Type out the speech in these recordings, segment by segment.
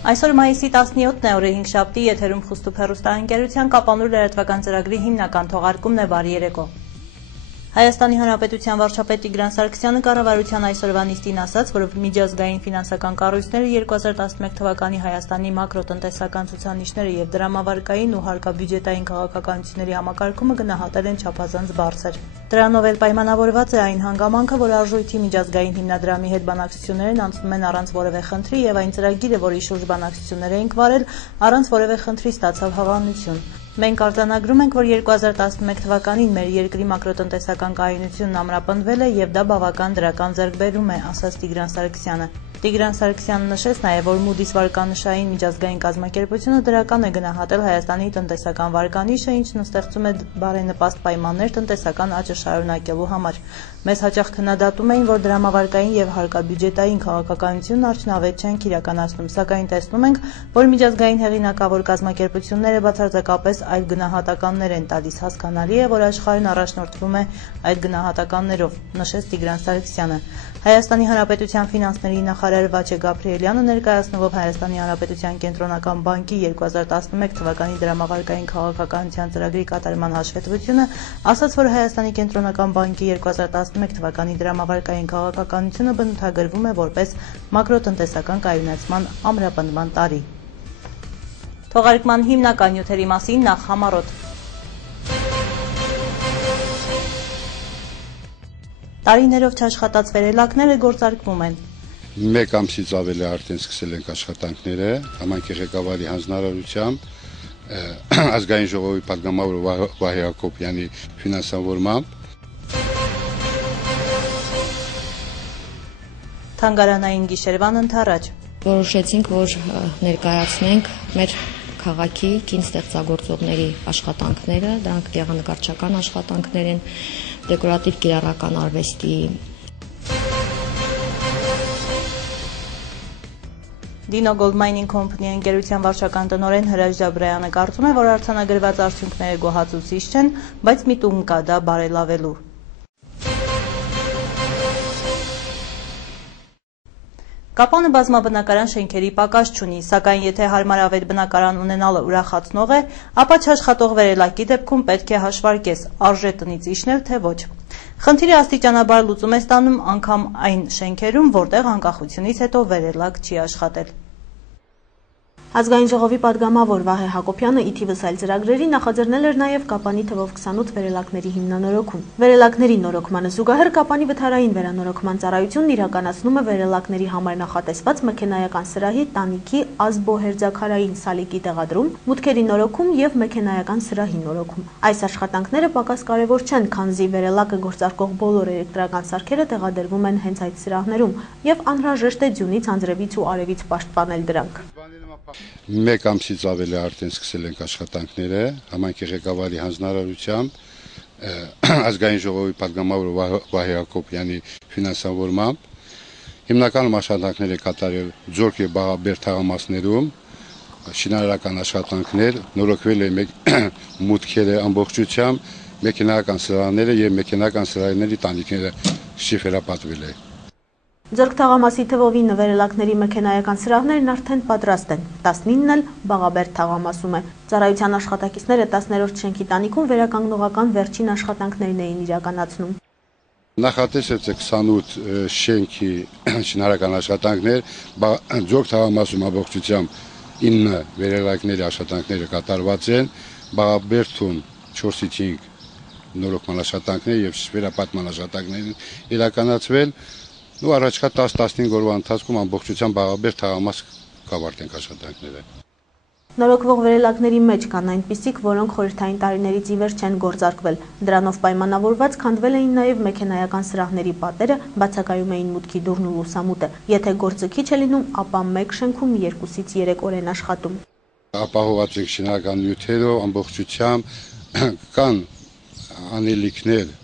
Այսօր մայիսի 17-ն է, օրը 5-շաբթի, եթերում Խոստուփ հեռուստաընկերության կապանուր լրատվական ծրագրի հիմնական թողարկումն է, բարի երեկո։ Հայաստանի Հանրապետության վարչապետ Տիգրան Սարգսյանը կառավարության այսօրվա նիստին ասաց, որ միջազգային ֆինանսական կառույցները 2011 թվականի Հայաստանի մակրոտնտեսական ցուցանիշները եւ դրամավարկային ու հարկաբյուջետային քաղաքականությունների համակարգումը գնահատել են չափազանց բարձր։ Դրանով էլ պայմանավորված է այն հանգամանքը, որ արժույթի միջազգային հիմնադրամի հետ բանակցություններն անցնում են առանց որևէ խնդրի եւ այն ծրագիրը, որի շուրջ բանակցություններ էինք վարել, առանց որևէ խնդրի ստացավ հավանություն։ Մենք արձանագրում ենք, որ 2011 թվականին մեր երկրի մակրոտնտեսական կայունությունն ամրապնդվել է եւ դա բավական դրական ձեռքբերում է, ասաց Տիգրան Սարգսյանը։ Տիգրան Սարգսյանը նշեց նաև, որ Moody's վարկանշային միջազգային կազմակերպությունը դրական է գնահատել Հայաստանի տնտեսական վարկանիշը, ինչն ստեղծում է բարենպաստ պայմաններ տնտեսական աճը շարունակելու համար։ Մեզ հաճախ քննադատում էին, որ դրամավարկային եւ հարկաբյուջետային քաղաքականությունն արդյունավետ չեն իրականացնում, սակայն տեսնում ենք, որ միջազգային հեղինակավոր կազմակերպությունները բացարձակապես այլ գնահատականներ են տալիս, հասկանալի է, որ աշխարհն առաջնորդվում է այդ գնահատականներով, նշեց Տիգրան Սարգսյանը։ Հայաստանի Հանրապետության ֆինանսների նախարար Վաչե Գաբրիելյանը ներկայացնելով Հայաստանի Հանրապետության կենտրոնական բանկի 2011 թվականի դրամավարկային քաղաքականության ծրագրի կատարման հաշվետվությունը, ասաց, որ Հայաստանի կենտրոնական բանկի 2011 թվականի դրամավարկային քաղաքականությունը բնութագրվում է որպես մակրոտնտեսական կայունացման ամրապնդման տարի։ Թողարկման հիմնական նյութերի մասին նախ համառոտ։ Տարիներով չաշխատած վերելակները գործարկվում են։ Մեկ ամսից ավելի արդեն սկսել ենք աշխատանքները, համայնքի ղեկավարի հանձնարարությամբ, ազգային ժողովի պատգամավոր Վահե Հակոբյանի ֆինանսավորմամբ։ Թանգարանային գիշերվան ընթառաջ։ Որոշեցինք, որ ներկայացնենք մեր քաղաքի կին ստեղծագործողների աշխատանքները, դրանք գեղանկարչական աշխատանքներ են, դեկորատիվ կիրառական արվեստի։ Dino Gold Mining Company ընկերության վարչական տնօրեն Հրաչ Ջաբրայանը կարծում է, որ արձանագրված արդյունքները գոհացուցիչ չեն, բայց միտում կա դա բարելավելու։ Կապանը բազմաբնակարան շենքերի պակաս չունի, սակայն եթե հարմարավետ բնակարան ունենալը ուրախացնող է, ապա չաշխատող վերելակի դեպքում պետք է հաշվարկես, արժե տնից իջնել, թե ոչ։ Խնդիրը աստիճանաբար լուծում է ստանում անգամ այն շենքերում, որտեղ անկախությունից հետո վերելակ չի աշխատել։ Ազգային ժողովի պատգամավոր Վահե Հակոբյանը ի թիվս այլ ծրագրերի նախաձեռնել էր նաև Կապանի թվով 28 վերելակների հիմնանորոգում։ Վերելակների նորոգմանը զուգահեռ Կապանի վթարային վերանորոգման ծառայությունն իրականացնում է վերելակների համար նախատեսված մեքենայական սրահի, տանիքի, ազբոհերձաքարային սալիկի տեղադրում, մուտքերի նորոգում եւ մեքենայական սրահի նորոգում։ Այս աշխատանքները պակաս կարևոր չեն, քանզի վերելակը գործարկող բոլոր էլեկտրական սարքերը տեղադրվում են հենց այդ սրահներում եւ անհրաժեշտ է ձյունից, անձրևից ու արևից պաշտպանել դրանք։ Մեկ ամսից ավելի արդեն սկսել ենք աշխատանքները, համայնքի ղեկավարի հանձնարարությամբ, ազգային ժողովի պատգամավոր Վահե Հակոբյանի ֆինանսավորմամբ, հիմնականում աշխատանքներ է կատարել Ձորք եւ Բաղաբեր թաղամասներում, շինարարական աշխատանքներ, նորոգվել է մուտքերը ամբողջությամբ, մեքենայական սրահները եւ մեքենայական սրահների տանիքները շիֆերապատվել է։ Ձորք թաղամասի թվով 9 վերելակների մեքենայական սրահներն արդեն պատրաստ են, 19-ն էլ Բաղաբեր թաղամասում է։ Ծառայության աշխատակիցները 10-րդ շենքի տանիքում վերականգնողական վերջին աշխատանքներն էին իրականացնում։ Նախատեսված է 28 շենքի շինարարական աշխատանքներ, Ձորք թաղամասում ամբողջությամբ 9 վերելակների աշխատանքները կատարված են, Բաղաբերթում 4-ից 5 նորոգման աշխատանքներ եւ շիֆերապատման աշխատանքներ իրականացվել։ Ու առաջկա 10-15 օրվա ընթացքում ամբողջությամբ Բաղաբեր թաղամաս կավարտենք աշխատանքները։ Նորոգվող վերելակների մեջ կան այնպիսիք, որոնք խորհրդային տարիներից ի վեր չեն գործարկվել։ Դրանով պայմանավորված քանդվել էին նաև մեքենայական սրահների պատերը, բացակայում էին մուտքի դուռն ու լուսամուտը։ Եթե գործը քիչ է լինում, ապա մեկ շենքում 2-ից 3 օր են աշխատում։ Ապահովված ենք շինարարական նյութերով ամբողջությամբ, կան անելիքներ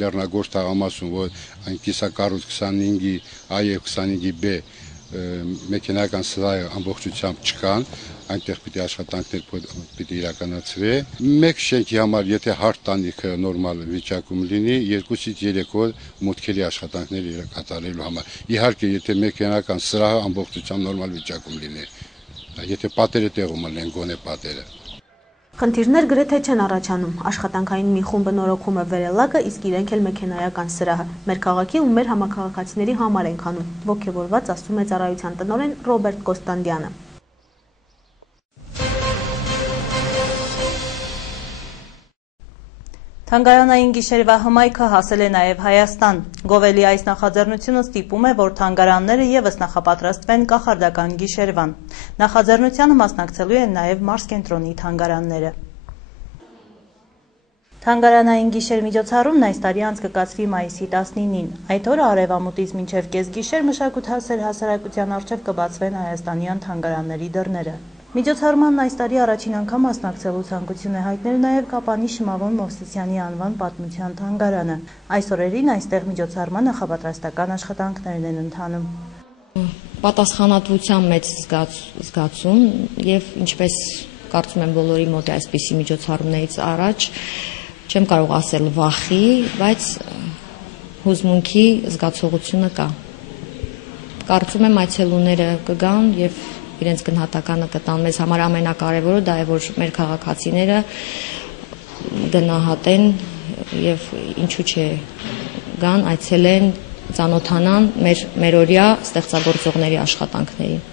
Լեռնագործ թաղամասում, որ այն կիսակառույց 25-ի A եւ 25-ի B մեքենայական սրահը ամբողջությամբ չկան, այնտեղ պիտի աշխատանքներ պիտի իրականացվի։ Մեկ շենքի համար, եթե հարթ տանիքը նորմալ վիճակում լինի, 2-ից 3 օր մուտքերի աշխատանքներ կատարելու համար։ Իհարկե, եթե մեքենայական սրահը ամբողջությամբ նորմալ վիճակում լինի։ Եթե պատերը տեղում են գոնե պատերը։ Խնդիրներ գրեթե չեն առաջանում։ Աշխատանքային մի խումբը նորոգում է վերելակը, իսկ իրենք էլ մեքենայական սրահը։ Մեր քաղաքի ու մեր համակարգացիների համար ենք անում, ոգևորված ասում է ծառայության տնօրեն Ռոբերտ Կոստանդյանը։ Թանգարանային գիշերվա հմայքը հասել է նաև Հայաստան։ Գովելի այս նախաձեռնությունը ստիպում է, որ թանգարանները ևս նախապատրաստվեն կախարդական գիշերվան։ Նախաձեռնությանը մասնակցելու են նաև Մարզկենտրոնի թանգարանները։ Թանգարանային գիշեր միջոցառումն այս տարի անցկացվի մայիսի 19-ին։ Այդ օրը արևամուտից մինչև կեսգիշեր մշակութասեր հասարակության առջև կբացվեն հայաստանյան թանգարանների դռները։ Միջոցառմանն այս տարի առաջին անգամ մասնակցելու ցանկություն է հայտնել նաև Կապանի Շմավոն Մովսիսյանի անվան պատմության թանգարանը։ Այս օրերին այստեղ միջոցառման նախապատրաստական աշխատանքներն են ընթանում։ Պատասխանատվության մեծ զգացում եւ ինչպես կարծում եմ բոլորի մոտ է այսպիսի միջոցառումներից առաջ, չեմ կարող ասել վախի, բայց հուզմունքի զգացողությունը կա։ Կարծում եմ այցելուները կգան եւ իրենց գնահատականը կտան։ Մեզ համար ամենակարևորը դա է, որ մեր քաղաքացիները գնահատեն եւ ինչու՞ չէ գան, այցելեն, ծանոթանան մեր մերօրյա ստեղծագործողների աշխատանքներին։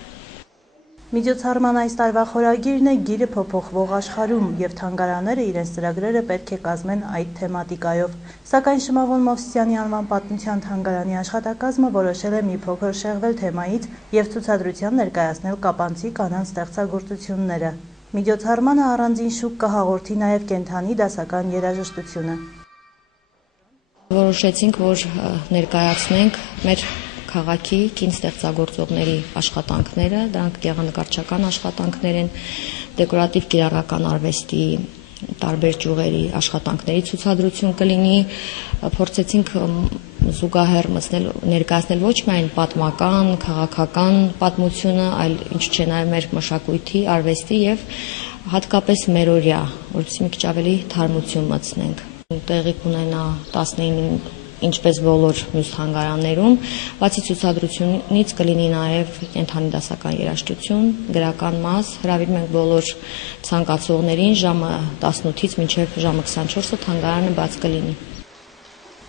Միջոցառման այս տարվա խորագիրն է «Գիրը փոփոխվող աշխարհում» եւ թանգարանները իրենց ծրագրերը պետք է կազմեն այդ թեմատիկայով։ Սակայն Շմավոն Մովսիսյանի անվան պատմության թանգարանի աշխատակազմը որոշել է մի փոքր շեղվել թեմայից եւ ցուցադրության ներկայացնել կապանցի կանանց ստեղծագործությունները։ Միջոցառմանը առանձին շուկ կհաղորդի նաև կենդանի դասական երաժշտությունը։ Որոշեցինք, որ ներկայացնենք մեր քաղաքի կին ստեղծագործողների աշխատանքները, դրանք գեղանկարչական աշխատանքներ են, դեկորատիվ կիրառական արվեստի տարբեր ճյուղերի աշխատանքների ցուցադրություն կլինի, փորձեցինք զուգահեռ ներկայացնել ոչ միայն պատմական, քաղաքական պատմությունը, այլ ինչ չէ նաև մեր մշակույթի, արվեստի եւ հատկապես մերօրյա, որովհետեւ մի քիչ ավելի թարմություն մտցնենք։ Տեղի կունենա 19-ին ինչպես բոլոր մյուս թանգարաններում, բացի ցուցադրությունից կլինի նաև կենդանի դասական երաժշտություն, գրական մաս, հրավիրում ենք բոլոր ցանկացողներին ժամը 18-ից մինչև ժամը 24-ը թանգարանը բաց կլինի։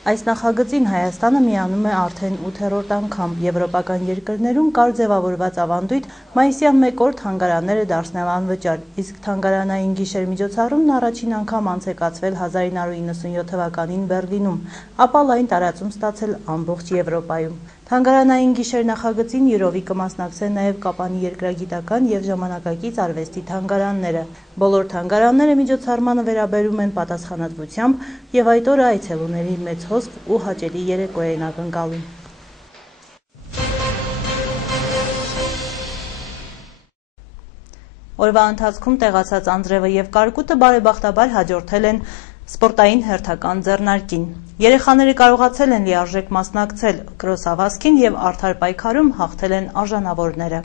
Այս նախագծին Հայաստանը միանում է արդեն 8-րդ անգամ։ Եվրոպական երկրներում կար ձևավորված ավանդույթ մայիսյան 1 օր թանգարանները դարձնել անվճար, իսկ թանգարանային գիշեր միջոցառումն առաջին անգամ անցեկացվել 1997 թվականին Բեռլինում, ապա լայն տարածում ստացել ամբողջ Եվրոպայում։ Թանգարանային գիշեր նախագծին յուրովի կմասնակցեն նաև Կապանի երկրագիտական եւ ժամանակակից արվեստի թանգարանները։ Բոլոր թանգարանները միջոցառմանը վերաբերում են պատասխանատվությամբ եւ այդ օրը այցելուների մեծ հոսք ու հաճելի երեկո են ակնկալում։ Օրվա ընթացքում տեղացած անձրևը եւ կարկուտը բարեբախտաբար հաջորդել են սպորտային հերթական ձեռնարկին։ Երեխաները կարողացել են լիարժեք մասնակցել կրոսավազքին եւ արդար պայքարում հաղթել են արժանավորները։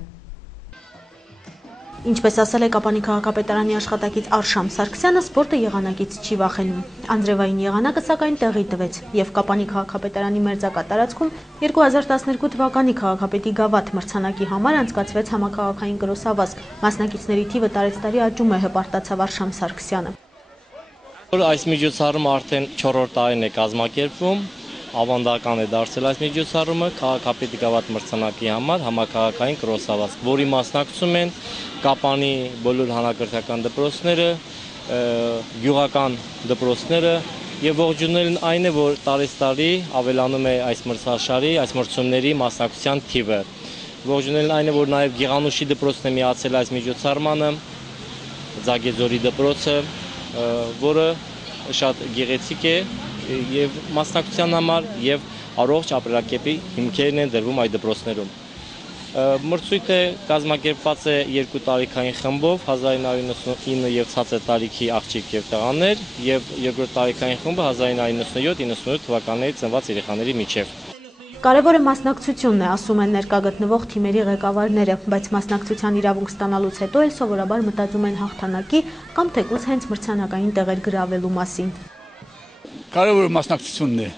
Ինչպես ասել է Կապանի քաղաքապետարանի աշխատակից Արշամ Սարգսյանը, սպորտը եղանակից չի վախենում։ Անձրևային եղանակը սակայն տեղի տվեց եւ Կապանի քաղաքապետարանի մերձակա տարածքում 2012 թվականի քաղաքապետի գավաթ մրցանակի համար անցկացվեց համակարգային կրոսավազք։ Մասնակիցների թիվը տարեցտարի աճում է, հպարտացավ Արշամ Սարգսյանը։ Այս միջոցառումը արդեն 4-րդ տարին է կազմակերպվում, ավանդական է դարձել այս միջոցառումը քաղաքապետի գավաթ մրցանակի համար համակարգային կրոսավազք, որի մասնակցում են Կապանի բոլոր հանրակրթական դպրոցները, գյուղական դպրոցները եւ ողջունելն այն է, որ տարեցտարի ավելանում է այս մրցաշարի, այս մրցումների մասնակցության թիվը։ Ողջունելն այն է, որ նաեւ Գեղանուշի դպրոցն է միացել այս միջոցառմանը, Ձագեձորի դպրոցը, որը շատ գեղեցիկ է եւ մասնակցության համար եւ առողջ ապրելակերպի հիմքերն են դրվում այդ դպրոցներում։ Մրցույթը կազմակերպված է 2 տարիքային խմբով 1999 եւ ցածր տարիքի աղջիկ եւ տղաներ եւ երկրորդ տարիքային խումբը 1997-98 թվականների ծնված երեխաների միջև։ Կարևորը մասնակցությունն է, ասում են ներկա գտնվող թիմերի ղեկավարները, բայց մասնակցության իրավունք ստանալուց հետո էլ սովորաբար մտածում են հաղթանակի կամ թեկուզ հենց մրցանակային տեղեր գրավելու մասին։ Կարևորը մասնակցությունն է։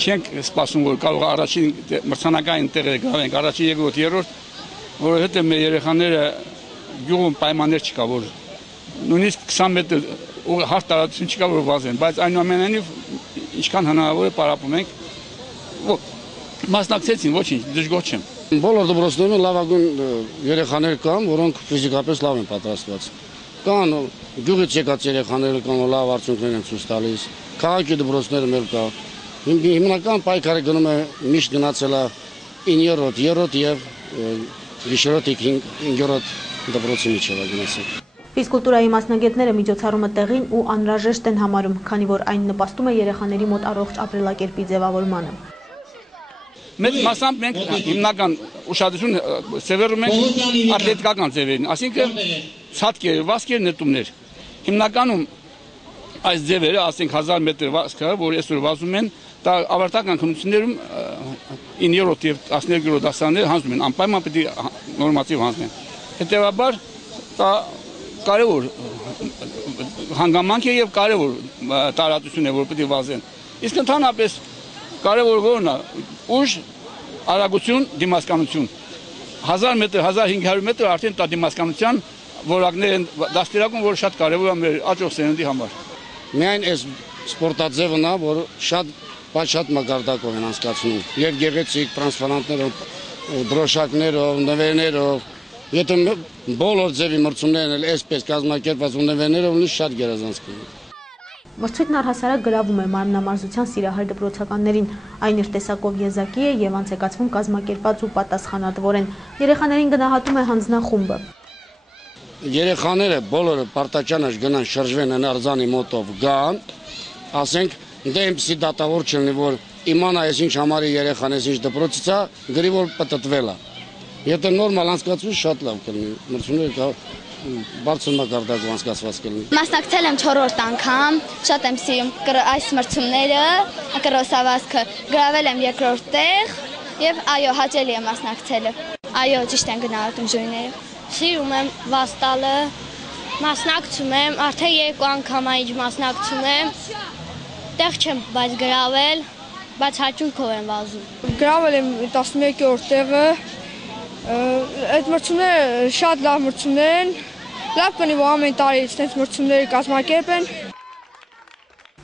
Չենք սպասում, որ կարող առաջին մրցանակային տեղեր գրավենք, առաջին, երկրորդ, երրորդ, որովհետև մեր երեխաները գյուղում պայմաններ չկա, որ նույնիսկ 20 մետր հարթ տարածություն չկա, որ վազեն, բայց այնուամենայնիվ ինչքան հնարավոր է պարապում ենք, մասնակցեցին, ոչինչ, դժգոհ չեմ։ Բոլոր դպրոցներում լավագույն երեխաներ կան, որոնք ֆիզիկապես լավ են պատրաստված։ Կան գյուղից եկած երեխաներ կան, լավ արդյունքներ են ցույց տալիս։ Քաղաքի դպրոցները մեր կա։ Հիմնական պայքարը գնում է միշտ գնացել է 9-րդ, 3-րդ եւ գիշերոտ 5-րդ դպրոցի միջև գնացել։ Ֆիզկուլտուրայի մասնագետները միջոցառումը տեղին ու անհրաժեշտ են համարում, քանի որ այն նպաստում է երեխաների մոտ առողջ ապրելակերպի ձևավորմանը։ Մեծ մասամբ մենք հիմնական ուշադրություն սևեռում ենք ատլետիկական ձևերին, այսինքն ցատկեր, վազքեր, նետումներ։ Հիմնականում այս ձևերը, ասենք 1000 մետր վազքը, որ այսօր վազում են, դա ավարտական քննություններում 9-րդ եւ 12-րդ դասարանները հանձնում են, անպայման պետք է նորմատիվ հանձնեն։ Հետևաբար դա կարևոր հանգամանք է եւ կարևոր տարածություն է, որ պետք է վազեն։ Իսկ ընդհանրապես կարևոր որն է ուժ, արագություն, դիմասկանություն։ 1000 մետր, 1500 մետր արդեն դա դիմասկանության որակներ են դաստիարակում, որ շատ կարևոր է մեր աճող սերնդի համար։ Միայն այս սպորտաձևն է, որ շատ մակարդակով են անցկացնում։ Եվ գեղեցիկ տրանսպարանտներով, դրոշակներով, նվերներով, եթե բոլոր ձևի մրցումներն էլ այսպես կազմակերպված ու նվերներով ունի շատ գերազանց կլինի։ Մրցույթն առհասարակ գրավում է մարմնամարզության սիրահար դպրոցականներին, այն իր տեսակով եզակի է եւ անցեկացվում կազմակերպած ու պատասխանատվորեն։ Երեխաներին գնահատում է հանձնախումբը։ Երեխաները բոլորը պարտաճանաչ գնան շրջվեն հնարձանի մոտով գան, ասենք դե այնպեսի դատավոր չլինի, որ իմանա այսինչ համարի երեխան այսինչ դպրոցից է, գրի որ պտտվել է։ Եթե նորմալ անցկացվի շատ լավ կլինի, մրցումները բարձր մակարդակով անցկացված կլինի։ Մասնակցել եմ 4-րդ անգամ, շատ եմ սիրում այս մրցումները, կրոսավազքը, գրավել եմ 2-րդ տեղ եւ այո, հաճելի է մասնակցելը։ Այո, ճիշտ են գնահատում ժյուրիները։ Սիրում եմ վազ տալը, մասնակցում եմ, արդեն 2 անգամ այժմ մասնակցում եմ, տեղ չեմ բայց գրավել, բայց հաճույքով եմ վազում։ Գրավել եմ 11-րդ տեղը, այդ մրցումները շատ լավ մրցումներ են, լավ կնի, որ ամեն տարի այդպես մրցումները կազմակերպեն։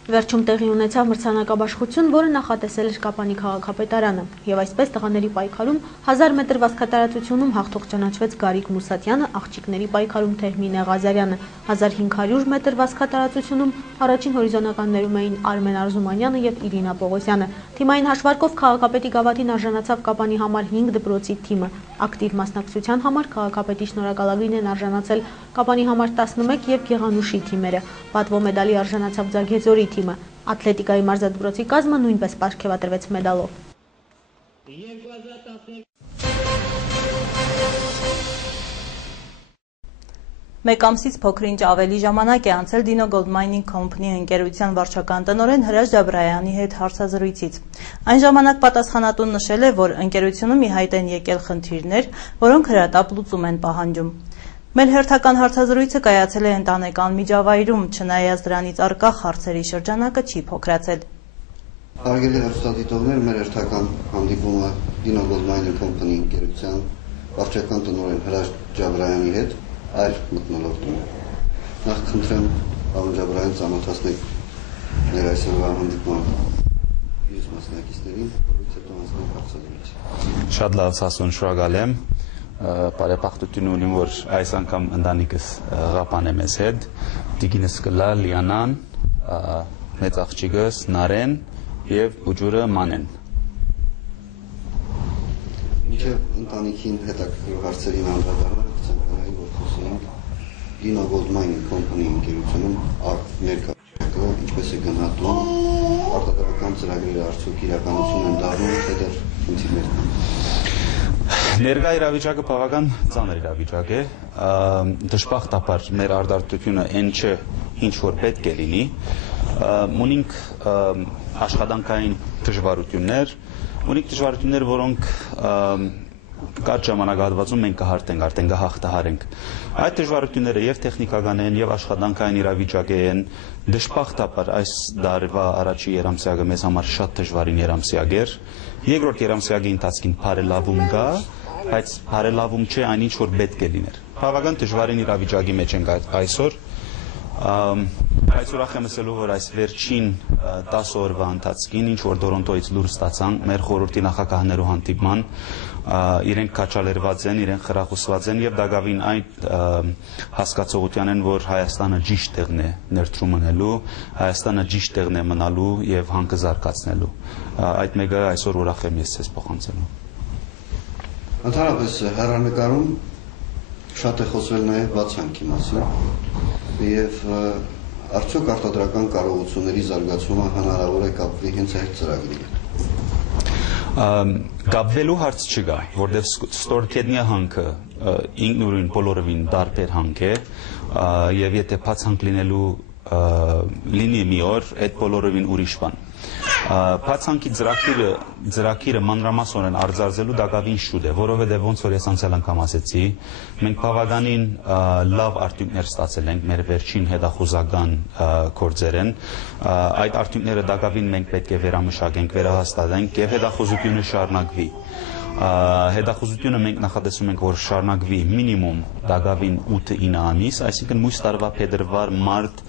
Վերջում տեղի ունեցավ մրցանակաբաշխություն, որը նախատեսել էր Կապանի քաղաքապետարանը, եւ այսպես տղաների պայքարում 1000 մետր վազքատարածությունում հաղթող ճանաչվեց Գարիկ Մուսատյանը, աղջիկների պայքարում Թերմինե Ղազարյանը, 1500 մետր վազքատարածությունում առաջին հորիզոնականներում էին Արմեն Արզումանյանը եւ Իրինա Պողոսյանը։ Թիմային հաշվարկով քաղաքապետի գավաթին արժանացավ Կապանի համար 5 դպրոցի թիմը։ Ակտիվ մասնակցության համար քաղաքապետի շնորհակալագին են արժանացել Կապանի համար 11 եւ Գեղանուշի թիմերը։ Պատվո մեդալի արժանացավ Ձագեզորի թիմը։ Ատլետիկայի մարզադպրոցի կազմը նույնպես պարգևատրվեց մեդալով։ Մեկ ամսից փոքր-ինչ ավելի ժամանակ է անցել Dino Gold Mining Company ընկերության վարչական տնօրեն Հրաչ Ջաբրայանի հետ հարցազրույցից։ Այն ժամանակ պատասխանատուն նշել է, որ ընկերությունում ի հայտ են եկել խնդիրներ, որոնք հրատապ լուծում են պահանջում։ Մեր հերթական հարցազրույցը կայացել է ընտանեկան միջավայրում, չնայած դրանից առկա հարցերի շրջանակը չի փոքրացել։ Հարգելի հեռուստադիտողներ, մեր հերթական հանդիպումը Dino Gold Mining Company ընկերության վարչական տնօրեն Հրաչ Ջաբրայանի հետ այլ մթնոլորտում։ Նախ խնդրեմ պարոն Ջաբրայան ծանոթացնել մեր այսօրվա հանդիպման մյուս մասնակիցներին, որից հետո անցնենք հարցազրույցի։ Շատ լավ, Սասուն, շնորհակալ եմ։ Բարեբախտություն ունիմ, որ այս անգամ ընտանիքս Ղապան է մեզ հետ, տիկինս կլա Լիանան, մեծ աղջիկս Նարեն եւ բուջուրը Մանեն։ Մինչև ընտանիքին հետաքրքրող հարցերին անդրադառնալ, ցանկանում որ խոսենք Dino Gold Mining Company ընկերությունում ներկայացումը ինչպես է գնահատում, արտադրական ծրագրերը արդյոք իրականություն են դառնում, թե դեռ խնդիրներ կան։ Ներկա իրավիճակը բավական ծանր իրավիճակ է, դժբախտաբար մեր արտադրությունը այն չէ, ինչ որ պետք է լինի, ունենք աշխատանքային դժվարություններ, որոնք կարճ ժամանակահատվածում մենք կհարթենք, արդեն կհաղթահարենք։ Այդ դժվարությունները եւ տեխնիկական են, եւ աշխատանքային իրավիճակ են, դժբախտաբար այս դարվա առաջի երամսյակը մեզ համար շատ դժվարին երամսյակ էր։ Երկրորդ երամսյակի ընթացքին բարելավում կա, բայց բարելավում չէ այն ինչ որ պետք է լիներ։ Բավական դժվարին իրավիճակի մեջ ենք այսօր, բայց ուրախ եմ ասելու, որ այս վերջին 10 օրվա ընթացքին ինչ որ Տորոնտոից լուր ստացան մեր խորհրդի նախագահներու հանդիպման, իրենք քաչալերված են, իրենք խրախուսված են եւ դակավին այդ հասկացողության են, որ Հայաստանը ճիշտ տեղն է ներդրում ունելու, Հայաստանը ճիշտ տեղն է մնալու եւ հանքը զարգացնելու։ Այդ մեկը այսօր ուրախ եմ ես ցես փոխանցելու։ Ընդհանրապես հեռանկարում շատ է խոսվել նաեւ բացանքի մասին եւ արդյոք արտադրական կարողությունների զարգացումը հնարավոր է կապվի հենց այդ ծրագրի հետ։ Կապվելու հարց չկա, որտեղ ստորքետնյա հանքը ինքնուրույն բոլորովին տարբեր հանք է եւ եթե բաց հանք լինի մի օր, այդ բոլորովին ուրիշ բան։ Բաց հանքի ծրագիրը մանրամասորեն արձարծելու դակավին շուտ է, որովհետև ոնց որ ես անցյալ անգամ ասեցի, մենք բավականին լավ արդյունքներ ստացել ենք մեր վերջին հետախուզական գործերեն, այդ արդյունքները դակավին մենք պետք է վերամշակենք, վերահաստատենք եւ հետախուզությունը շարունակվի։ Հետախուզությունը մենք նախատեսում ենք, որ շարունակվի մինիմում դակավին 8-9 ամիս, այսինքն մյուս տարվա փետրվար, մարտ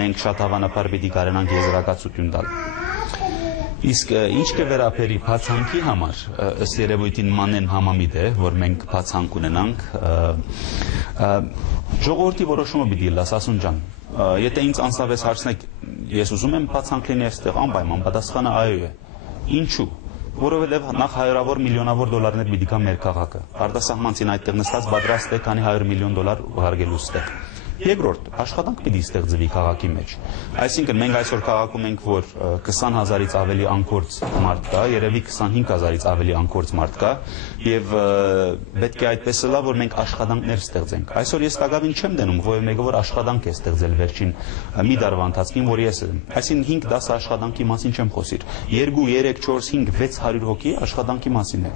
մենք շատ հավանաբար պիտի կարողանանք եզրակացություն տալ։ Իսկ ինչ կվերապերի բաց հանքի համար, ըստ երևույթին մանեն համամիտ է, որ մենք բաց հանք ունենանք, ժողովրդի որոշումը պիտի լաս, Ասուն ջան, եթե ինձ անձնապես հարցնեք, ես ուզում եմ բաց հանք լինի այստեղ, անպայման պատասխանը այո է։ Ինչու՞։ Որովհետև նախ հարյուրավոր միլիոնավոր դոլարներ պիտի գա մեր քաղաքը։ Արտասահմանցին այդտեղ նստած պատրաստ է քանի 100 միլիոն դոլար ուղարկելու ստեղ։ Երկրորդ, աշխատանք պիտի ստեղծվի քաղաքի մեջ։ Այսինքն մենք այսօր քաղաքում ենք, որ 20,000-ից ավելի անկորձ մարդ կա, երևի 25,000-ից ավելի անկորձ մարդ կա, եւ պետք է այդպես լա, որ մենք աշխատանքներ ստեղծենք։ Այսօր ես տակավին չեմ դնում, ովքեր մեկը որ աշխատանք է ստեղծել վերջին մի տարվա ընթացքին, որ ես եմ։ Այսինքն 5-10 աշխատանքի մասին չեմ խոսիր։ 2, 3, 4, 5, 600 հոգի աշխատանքի մասին է։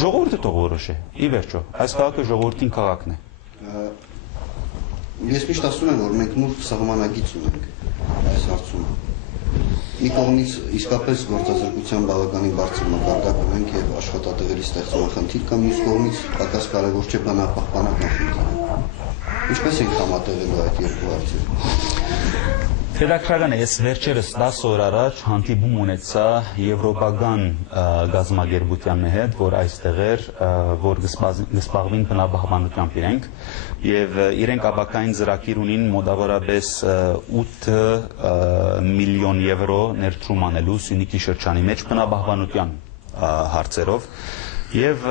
Ժողովուրդը թող որոշի։ Ի վերջո, այս քաղաքը ժողովրդին քաղաքն է։ Ես միշտ ասում եմ, որ մենք նուրբ սահմանագիծ ունենք այս հարցում։ Մի կողմից իսկապես գործազրկության բավականին բարձր մակարդակ ունենք եւ աշխատատեղերի ստեղծման խնդիր կա, մյուս կողմից պակաս կարևոր չէ բնապահպանական խնդիրը։ Ինչպես ենք համատեղելու այդ երկու հարցերը։ Հետաքրքրական է, ես վերջերս 10 օր առաջ հանդիպում ունեցա եվրոպական գազམ་ագերբության հետ, որ այստեղ էր, որ կզբաղվին բնապահպանությամբ իրենք, եւ իրենք ապակային ծրագիր ունին մոտավորապես 8 միլիոն եվրո ներդրում անելու Սյունիքի շրջանի մեջ բնապահպանության հարցերով եւ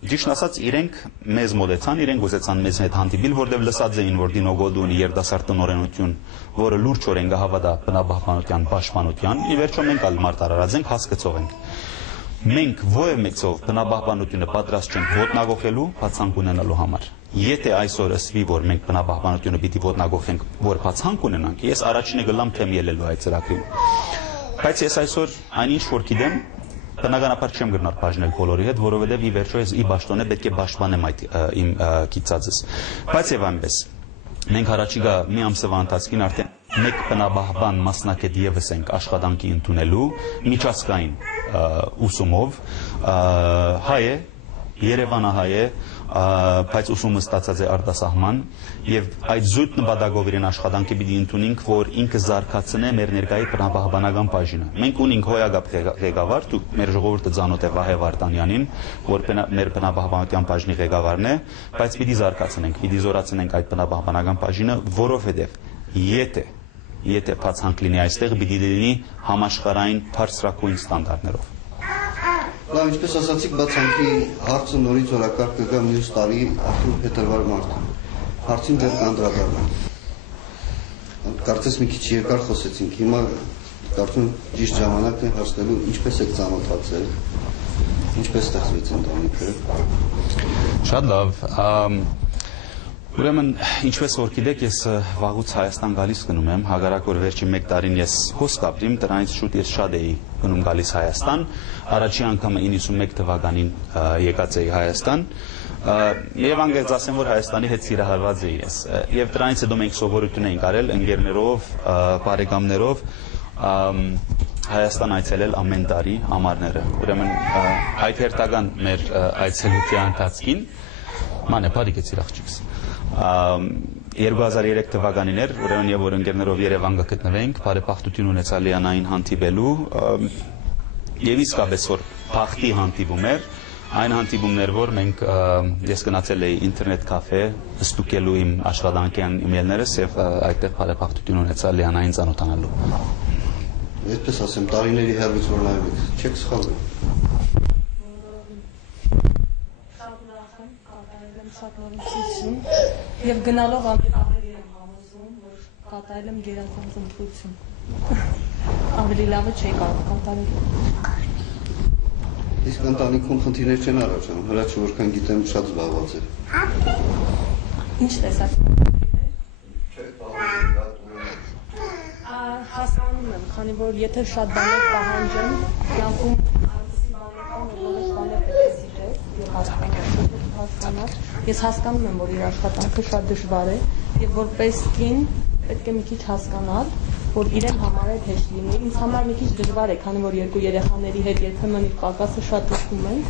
Ճիշտ ասած, իրենք մեզ մոտեցան, իրենք ուզեցան մեզ հետ հանդիպել, որտեղ լսած էին, որ Դինոգոդու ունի երիտասարդ տնօրենություն, որը լուրջ օրեն կհավատա բնապահպանության պաշտպանության, ի վերջո մենք ալ մարտարարած ենք, հասկացող ենք։ Մենք ովև մեկցով բնապահպանությունը պատրաստ չենք ոտնագողելու, բացանք ունենալու համար։ Եթե այսօր ասվի, որ մենք բնապահպանությունը պիտի ոտնագողենք, որ բացանք ունենանք, ես առաջինը գլամ թեմ ելելու այդ ծրագրին։ Բայց ես այսօր այնինչ որ գիտեմ, բնականաբար չեմ գնալ բաժնել բոլորի հետ, որովհետև ի վերջո ես ի պաշտոնե պետք է պաշտպանեմ այդ իմ կիծածս։ Բայց եւ այնպես մենք առաջիկա մի ամսվա ընթացքին արդեն մեկ բնապահպան մասնակետ եւս ենք աշխատանքի ընդունելու միջազգային ուսումով, հայ է, Երևանահայ է, բայց ուսումը ստացած է արտասահման եւ այդ զուտ նպատակով իրեն աշխատանքի պիտի ընդունենք, որ ինքը զարգացնե մեր ներկայի բնապահպանական բաժինը։ Մենք ունենք հոյագապ ղեկավար, դուք մեր ժողովուրդը ծանոթ է Վահե Վարդանյանին, որ մեր բնապահպանության բաժնի ղեկավարն է, բայց պիտի զարգացնենք, պիտի զորացնենք այդ բնապահպանական բաժինը, որովհետեւ եթե բաց հանք լինի այստեղ, պիտի լինի համաշխարհային բարձրակույն ստանդարտներով։ Լավ, ինչպես ասացիք, բացանքի հարցը նորից օրակարգ կգա մյուս տարի ապրիլ փետրվար մարտ։ Հարցին դեռ կանդրադառնանք։ Կարծես մի քիչ երկար խոսեցինք, հիմա կարծում ճիշտ ժամանակն է հարցնելու ինչպես եք ծանոթացել, ինչպես ստեղծվեց ընտանիքը։ Շատ լավ։ Ուրեմն, ինչպես որ գիտեք, ես վաղուց Հայաստան գալիս գնում եմ, հակառակ որ վերջին 1 տարին ես հոս կապրիմ, դրանից շուտ ես շատ էի գնում գալիս Հայաստան, առաջի անգամը 91 թվականին եկած էի Հայաստան, եւ անգամ ասեմ, որ Հայաստանի հետ սիրահարված էի ես, եւ դրանից հետո մենք սովորություն էինք արել ընկերներով, բարեկամներով, Հայաստան այցելել ամեն տարի ամառները։ Ուրեմն այդ հերթական մեր այցելության ընթացքին մանե բարիքեցիր աղջիկս 2003 թվականին էր, ուրեմն եւ որ ընկերներով Երևան գտնվենք, բարեփոխություն ունեցա Լիանային հանդիպելու եւ իսկապես որ փախտի հանդիպում էր, այն հանդիպումներ որ մենք ես գնացել էի ինտերնետ կաֆե ստուգելու իմ աշխատանքյան իմեյլներս եւ այդտեղ բարեփոխություն ունեցա Լիանային ծանոթանալու։ Այսպես ասեմ, տարիների հեռվից որ նայում եք, չեք սխալվում։ Եվ գնալով ավելի եմ համոզում, որ կատարել եմ գերազանց ընտրություն։ Ավելի լավը չէի կարող կատարել։ Իսկ ընտանիքում խնդիրներ չեն առաջանում, հրաչը որքան գիտեմ շատ զբաղված է։ Ինչ տեսակ։ Հասկանում եմ, քանի որ եթե շատ բաներ պահանջեն, կյանքում այնպիսի բաներ կան, որ որոշ բաներ պետք է սիրես եւ հասկանալ։ Ես հասկանում եմ, որ իր աշխատանքը շատ դժվար է եւ որպես կին պետք է մի քիչ հասկանալ, որ իրեն համար էլ հեշտ լինի։ Ինձ համար մի քիչ դժվար է, քանի որ երկու երեխաների հետ երբեմն իր պակասը շատ զգում ենք,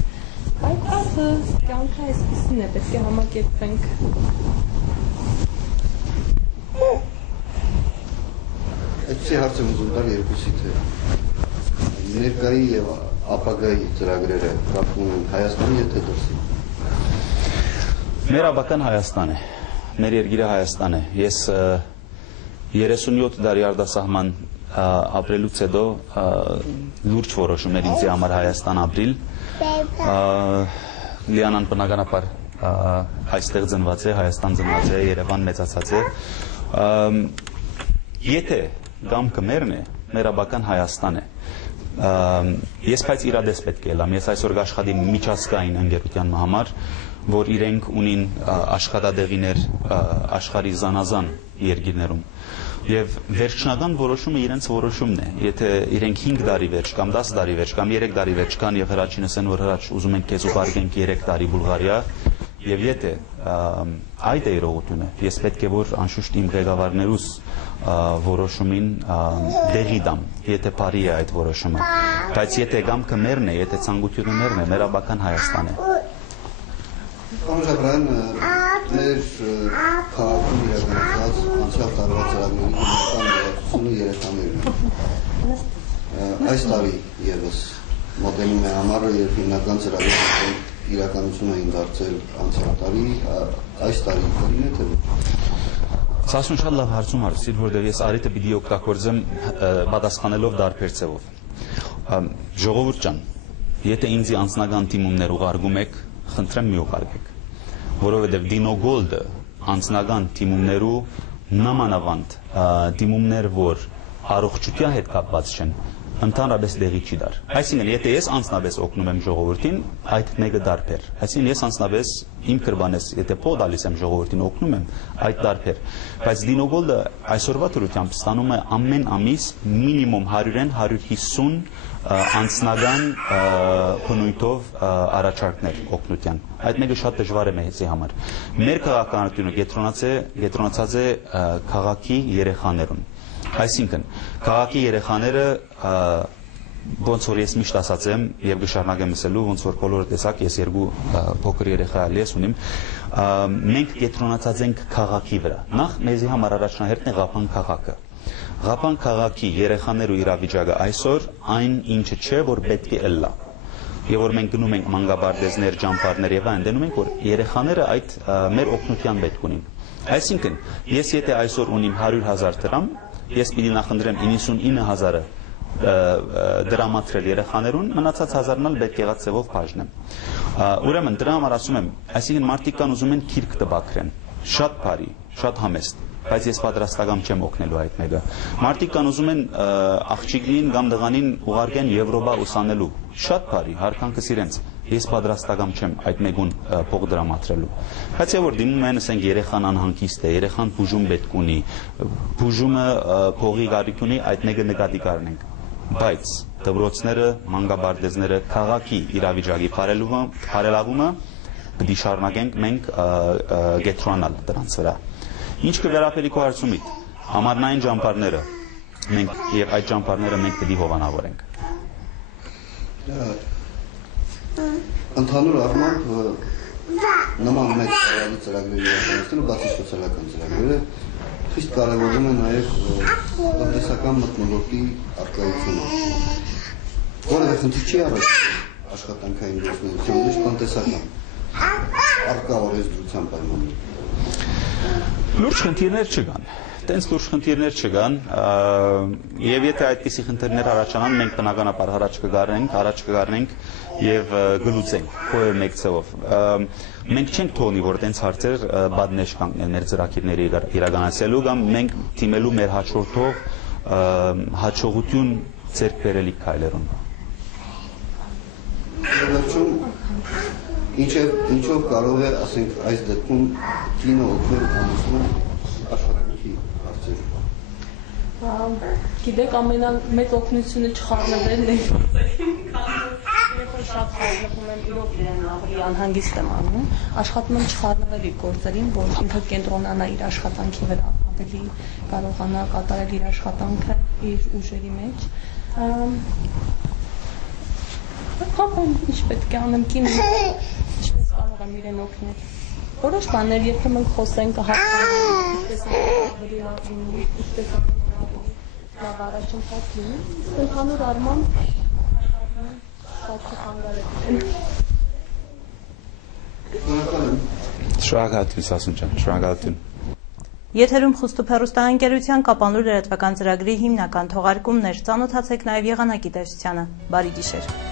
բայց կյանքը այսպեսին է, պետք է համակերպենք։ Այդպիսի հարց եմ ուզում տալ երկուսիդ է։ Ներկայի եւ ապագայի ծրագրերը կապվում են Հայաստանի հետ թե դրսի։ Մեր աբական Հայաստան է, մեր երկիրը Հայաստան է։ Ես 37 տարի արտասահման ապրելուց հետո լուրջ որոշում էր ինձ համար Հայաստան ապրիլ։ Լիանան բնականաբար այստեղ ծնված է, Հայաստան ծնված է, Երևան մեծացած է։ Եթե գամքը մերն է, մեր աբական Հայաստան է։ Ես բայց իրադես պետք է լամ, ես այսօր կաշխատի միջազգային ընկերության համար, որ իրենք ունին աշխատադեղիներ աշխարհի զանազան երկիրներում եւ վերջնական որոշումը իրենց որոշումն է եթե իրենք 5 տարի վերջ կամ 10 տարի վերջ կամ 3 տարի վերջ կան եւ հրաչին ասեն որ հրաչ ուզում ենք քեզ ուղարկենք 3 տարի Բուլղարիա եւ եթե այդ է իրողությունը ես պետք է որ անշուշտ իմ ղեկավարներուս որոշումին դեղի դամ եթե բարի է այդ որոշումը բայց եթե գամքը մերն է եթե ցանկությունը մերն է մեր աբական Հայաստան է Պարոն Ժաբրյան, մեր քաղաքում իրականացված անցյալ տարվա ծրագրերի հիմնական ներկայացումը երեխաներն է։ Այս տարի ևս մոտենում է ամառը, երբ հիմնական ծրագրերը իրականություն էին դարձել անցյալ տարի, այս տարի կլինի թե ոչ։ Սասուն շատ լավ հարցում հարցիր, որտեղ ես արիթը պիտի օգտագործեմ պատասխանելով դարբեր ձևով։ Ժողովուրդ ջան, եթե ինձ անձնական դիմումներ ուղարկում եք, խնդրեմ մի ուղարկեք, որովհետև Դինո Գոլդը անձնական դիմումներու նմանավանդ դիմումներ, որ առողջության հետ կապված չեն, ընդհանրապես դեղի չի դար։ Այսինքն, եթե ես անձնապես օգնում եմ ժողովրդին, այդ մեկը դարբեր։ Այսինքն, ես անձնապես իմ կրբանես, եթե փող տալիս եմ ժողովրդին օգնում եմ, այդ դարբեր։ Բայց Դինո Գոլդը այսօրվա դրությամբ ստանում է ամեն ամիս մինիմում 100-ն 150 անձնական բնույթով առաջարկներ օգնության։ Այդ մեկը շատ դժվար է մեզի համար։ Մեր քաղաքականությունը կենտրոնացած է քաղաքի երեխաներուն։ Այսինքն, քաղաքի երեխաները ոնց որ ես միշտ ասած եմ եւ կշարունակեմ ասելու, ոնց որ բոլորը տեսակ, ես երկու փոքր երեխա ես ունիմ, մենք կենտրոնացած ենք քաղաքի վրա։ Նախ մեզի համար առաջնահերթն է Ղափան քաղաքը։ Ղափան քաղաքի երեխաներու իրավիճակը այսօր այն ինչը չէ, որ պետք է ըլլա։ Եվ որ մենք գնում ենք մանկաբարձներ, ճամփարներ եւ այն դնում ենք, որ երեխաները այդ մեր օգնության պետք ունին։ Այսինքն, ես եթե այսօր ունիմ 100,000 դրամ, ես պիտի նախընտրեմ 99,000-ը դրամատրել երեխաներուն, մնացած 1000-ն էլ պետք եղած ձևով բաժնեմ։ Ուրեմն դրա համար ասում եմ, այսինքն մարդիկ կան ուզում են քիրք տպակրեն, շատ բարի, շատ համեստ, բայց ես պատրաստական չեմ օգնելու այդ մեկը։ Մարդիկ կան ուզում են աղջիկին կամ դղանին ուղարկեն Եվրոպա ուսանելու, շատ բարի, հարկանքս իրենց։ Ես պատրաստական չեմ այդ մեկուն փող դրամատրելու։ Բայց որ դիմում են, ասենք երեխան անհանգիստ է, երեխան բուժում պետք ունի, բուժումը փողի կարիք ունի, այդ մեկը նկատի կառնենք։ Բայց դպրոցները, մանկաբարձները քաղաքի իրավիճակի բարելավումը պիտի շարունակենք մենք կենտրոնանալ դրանց վրա։ Ինչ կվերապերի քո հարցումից, համառնային ճամփարները մենք եւ այդ ճամփարները մենք պետք է հովանավորենք։ Ընդհանուր առմամբ նման մեծ ծրագրերի իրականացնելը բացի սոցիալական ծրագրերը խիստ կարևորում է նաև տնտեսական մթնոլորտի առկայությունը։ Որևէ խնդիր չի առաջանում աշխատանքային գործունեության մեջ տնտեսական առկա օրենսդրության պայմաններում։ Լուրջ խնդիրներ չկան։ Տենց լուրջ խնդիրներ չկան, եւ եթե այդպիսի խնդիրներ առաջանան, մենք բնականաբար առաջ կգարնենք եւ գլուծենք քոյ մեկ ցավով։ Մենք չենք թողնի, որ տենց հարցեր բադնեշ կանգնեն մեր ծրագիրների իրականացելու կամ մենք թիմելու մեր հաջորդող հաջողություն ձեռք բերելիք քայլերում։ Ինչով կարող է, ասենք, այս դեպքում կինը օգնել ամուսնու աշխատանքի հարցերում։ Գիտեք, ամենամեծ օգնությունը չխառնվելն է գործերին, երբ շատ խառնվում եմ, իրոք իրեն ավելի անհանգիստ եմ անում, աշխատում եմ չխառնվելի գործերին, որ ինքը կենտրոնանա իր աշխատանքի վրա, ավելի կարողանա կատարել իր աշխատանքը իր ուժերի մեջ։ Հապան, ինչ պետք է անեմ կինը, ինչպես կարող եմ իրեն օգնել։ Որոշ բաներ երբեմն խոսենք կհասկանանք, ինչպես ավելի լավ լինի, ինչպես լավ առաջընթաց լինի, ընդհանուր առմամբ շատ խանգարել։ Շնորհակալություն Ասում ջան, շնորհակալություն։ Եթերում Խոստուփ հեռուստաընկերության Կապանլուր լրատվական ծրագրի հիմնական թողարկումներ, ծանոթացեք նաև եղանակի տեսությանը։ Բարի գիշեր։